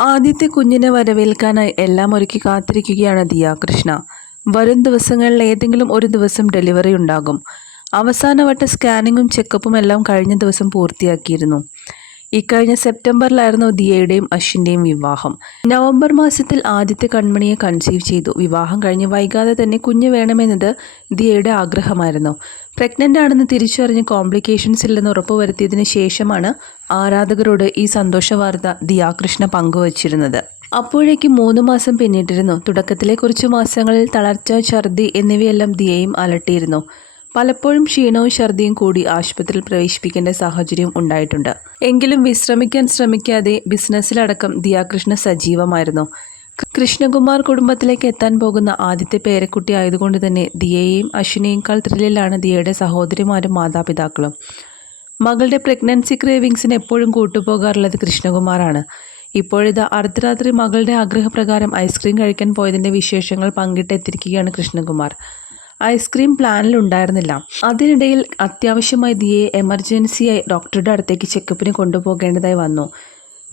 ആദ്യത്തെ കുഞ്ഞിനെ വരവേൽക്കാനായി എല്ലാം ഒരുക്കി കാത്തിരിക്കുകയാണ് ദിയ കൃഷ്ണ. വരും ദിവസങ്ങളിൽ ഏതെങ്കിലും ഒരു ദിവസം ഡെലിവറി ഉണ്ടാകും. അവസാനവട്ട സ്കാനിങ്ങും ചെക്കപ്പും എല്ലാം കഴിഞ്ഞ ദിവസം പൂർത്തിയാക്കിയിരുന്നു. ഇക്കഴിഞ്ഞ സെപ്റ്റംബറിലായിരുന്നു ദിയയുടെയും അശ്വിന്റെയും വിവാഹം. നവംബർ മാസത്തിൽ ആദ്യത്തെ കൺമണിയെ കൺസീവ് ചെയ്തു. വിവാഹം കഴിഞ്ഞ് വൈകാതെ തന്നെ കുഞ്ഞ് വേണമെന്നത് ദിയയുടെ ആഗ്രഹമായിരുന്നു. പ്രഗ്നന്റ് ആണെന്ന് തിരിച്ചറിഞ്ഞ് കോംപ്ലിക്കേഷൻസ് ഇല്ലെന്ന് ഉറപ്പുവരുത്തിയതിന് ശേഷമാണ് ആരാധകരോട് ഈ സന്തോഷ വാർത്ത ദിയാകൃഷ്ണ പങ്കുവച്ചിരുന്നത്. അപ്പോഴേക്കും മൂന്ന് മാസം പിന്നിട്ടിരുന്നു. തുടക്കത്തിലെ കുറച്ച് മാസങ്ങളിൽ തളർച്ച ഛർദി എന്നിവയെല്ലാം ദിയയും അലട്ടിയിരുന്നു. പലപ്പോഴും ക്ഷീണവും ഛർദിയും കൂടി ആശുപത്രിയിൽ പ്രവേശിപ്പിക്കേണ്ട സാഹചര്യം ഉണ്ടായിട്ടുണ്ട്. എങ്കിലും വിശ്രമിക്കാൻ ശ്രമിക്കാതെ ബിസിനസ്സിലടക്കം ദിയാകൃഷ്ണ സജീവമായിരുന്നു. കൃഷ്ണകുമാർ കുടുംബത്തിലേക്ക് എത്താൻ പോകുന്ന ആദ്യത്തെ പേരക്കുട്ടി ആയതുകൊണ്ട് തന്നെ ദിയയെയും അശ്വിനെയും ത്രില്ലിലാണ് ദിയയുടെ സഹോദരിമാരും മാതാപിതാക്കളും. മകളുടെ പ്രഗ്നൻസി ക്രേവിങ്സിന് എപ്പോഴും കൂട്ടുപോകാറുള്ളത് കൃഷ്ണകുമാറാണ്. ഇപ്പോഴിത് അർദ്ധരാത്രി മകളുടെ ആഗ്രഹപ്രകാരം ഐസ്ക്രീം കഴിക്കാൻ പോയതിന്റെ വിശേഷങ്ങൾ പങ്കിട്ടെത്തിരിക്കുകയാണ് കൃഷ്ണകുമാർ. ഐസ്ക്രീം പ്ലാനിൽ ഉണ്ടായിരുന്നില്ല അതിനിടയിൽ അത്യാവശ്യമായി ദിയെ എമർജൻസിയായി ഡോക്ടറുടെ അടുത്തേക്ക് ചെക്കപ്പിന് കൊണ്ടുപോകേണ്ടതായി വന്നു.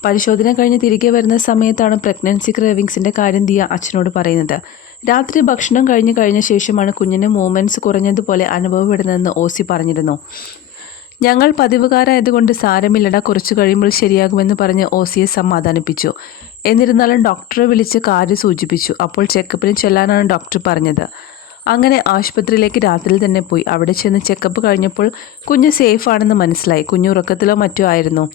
പരിശോധന കഴിഞ്ഞ് തിരികെ വരുന്ന സമയത്താണ് പ്രഗ്നൻസി ക്രേവിങ്സിന്റെ കാര്യം ദിയ അച്ഛനോട് പറയുന്നത്. രാത്രി ഭക്ഷണം കഴിഞ്ഞ് കഴിഞ്ഞ ശേഷമാണ് കുഞ്ഞിന് മൂവ്മെന്റ്സ് കുറഞ്ഞതുപോലെ അനുഭവപ്പെടുന്നതെന്ന് ഓസി പറഞ്ഞിരുന്നു. ഞങ്ങൾ പതിവുകാരായതുകൊണ്ട് സാരമില്ലട കുറച്ചു കഴിയുമ്പോൾ ശരിയാകുമെന്ന് പറഞ്ഞ് ഓസിയെ സമാധാനിപ്പിച്ചു. എന്നിരുന്നാലും ഡോക്ടറെ വിളിച്ച് കാര്യം സൂചിപ്പിച്ചു. അപ്പോൾ ചെക്കപ്പിന് ചെല്ലാനാണ് ഡോക്ടർ പറഞ്ഞത്. അങ്ങനെ ആശുപത്രിയിലേക്ക് രാത്രിയിൽ തന്നെ പോയി. അവിടെ ചെന്ന് ചെക്കപ്പ് കഴിഞ്ഞപ്പോൾ കുഞ്ഞ് സേഫ് ആണെന്ന് മനസ്സിലായി. കുഞ്ഞു ഉറക്കത്തിലോ മറ്റോ ആയിരുന്നു.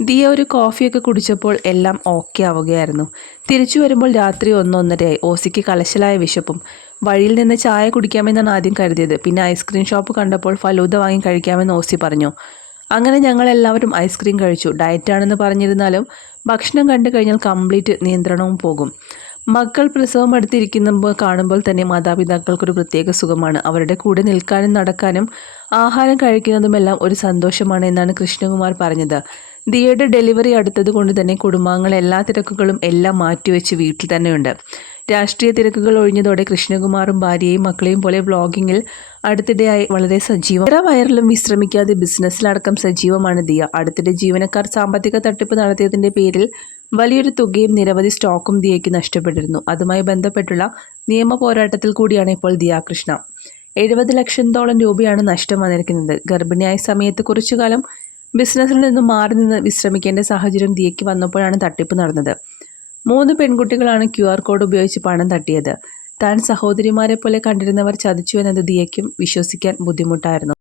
ദിയ ഒരു കോഫിയൊക്കെ കുടിച്ചപ്പോൾ എല്ലാം ഓക്കെ ആവുകയായിരുന്നു. തിരിച്ചു വരുമ്പോൾ രാത്രി ഒന്നൊന്നരയായി ഓസിക്ക് കലശലായ വിശപ്പും. വഴിയിൽ നിന്ന് ചായ കുടിക്കാമെന്നാണ് ആദ്യം കരുതിയത്. പിന്നെ ഐസ്ക്രീം ഷോപ്പ് കണ്ടപ്പോൾ ഫലൂദ വാങ്ങി കഴിക്കാമെന്ന് ഓസി പറഞ്ഞു. അങ്ങനെ ഞങ്ങൾ എല്ലാവരും ഐസ്ക്രീം കഴിച്ചു. ഡയറ്റാണെന്ന് പറഞ്ഞിരുന്നാലും ഭക്ഷണം കണ്ടു കഴിഞ്ഞാൽ കംപ്ലീറ്റ് നിയന്ത്രണവും പോകും. മക്കൾ പ്രസവം അടുത്തിരിക്കുമ്പോൾ കാണുമ്പോൾ തന്നെ മാതാപിതാക്കൾക്കൊരു പ്രത്യേക സുഖമാണ്. അവരുടെ കൂടെ നിൽക്കാനും നടക്കാനും ആഹാരം കഴിക്കുന്നതുമെല്ലാം ഒരു സന്തോഷമാണ് എന്നാണ് കൃഷ്ണകുമാർ പറഞ്ഞത്. ദിയയുടെ ഡെലിവറി അടുത്തത് കൊണ്ട് തന്നെ കുടുംബാംഗങ്ങൾ എല്ലാ തിരക്കുകളും എല്ലാം മാറ്റിവെച്ച് വീട്ടിൽ തന്നെയുണ്ട്. രാഷ്ട്രീയ തിരക്കുകൾ ഒഴിഞ്ഞതോടെ കൃഷ്ണകുമാറും ഭാര്യയും മക്കളെയും പോലെ വ്ളോഗിങ്ങിൽ അടുത്തിടെയായി വളരെ സജീവം. ഏറെ വയറിലും വിശ്രമിക്കാതെ ബിസിനസ്സിലടക്കം സജീവമാണ് ദിയ. അടുത്തിടെ ജീവനക്കാർ സാമ്പത്തിക തട്ടിപ്പ് നടത്തിയതിന്റെ പേരിൽ വലിയൊരു തുകയും നിരവധി സ്റ്റോക്കും ദിയയ്ക്ക് നഷ്ടപ്പെട്ടിരുന്നു. അതുമായി ബന്ധപ്പെട്ടുള്ള നിയമ പോരാട്ടത്തിൽ കൂടിയാണ് ഇപ്പോൾ ദിയാകൃഷ്ണ എഴുപത് ലക്ഷത്തോളം രൂപയാണ് നഷ്ടം വന്നിരിക്കുന്നത്. ഗർഭിണിയായ സമയത്ത് കുറച്ചു കാലം ബിസിനസ്സിൽ നിന്നും മാറി നിന്ന് വിശ്രമിക്കേണ്ട സാഹചര്യം ദിയയ്ക്ക് വന്നപ്പോഴാണ് തട്ടിപ്പ് നടന്നത്. മൂന്ന് പെൺകുട്ടികളാണ് ക്യു ആർ കോഡ് ഉപയോഗിച്ച് പണം തട്ടിയത്. താൻ സഹോദരിമാരെ പോലെ കണ്ടിരുന്നവർ ചതിച്ചു എന്നത് ദിയയ്ക്കും വിശ്വസിക്കാൻ ബുദ്ധിമുട്ടായിരുന്നു.